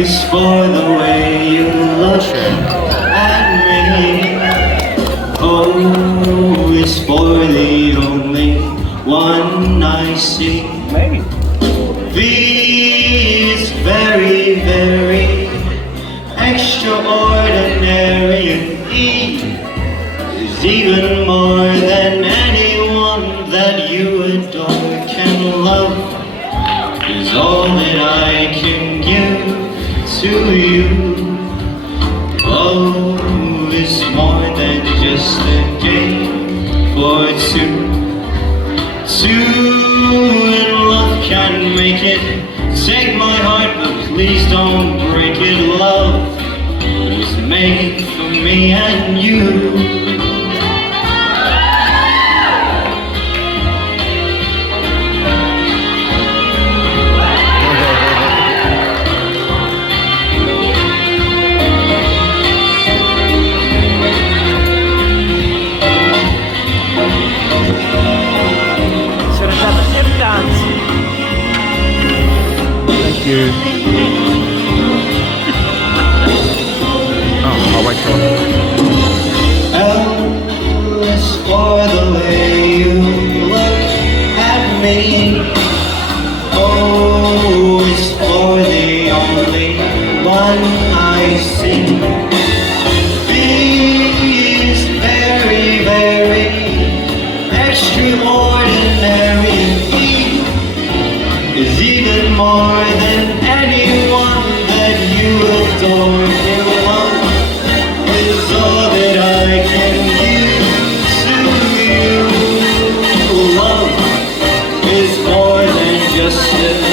is for the way you look at me. Oh, it's for the only one I see. V is very, very extraordinary, and E is even more than anyone that you adore can love. Is all that I can give to you. Love is more than just a game for two. Two in love can make it. Take my heart, but please don't break it. Love is made for me and you. Thank you. Oh, I'll wait till. L is for the way you look at me. Oh, it's for the only one I see. B is very, very extraordinary. E is even more than anyone that you adore. Love is all that I can give to you. Love is more than just a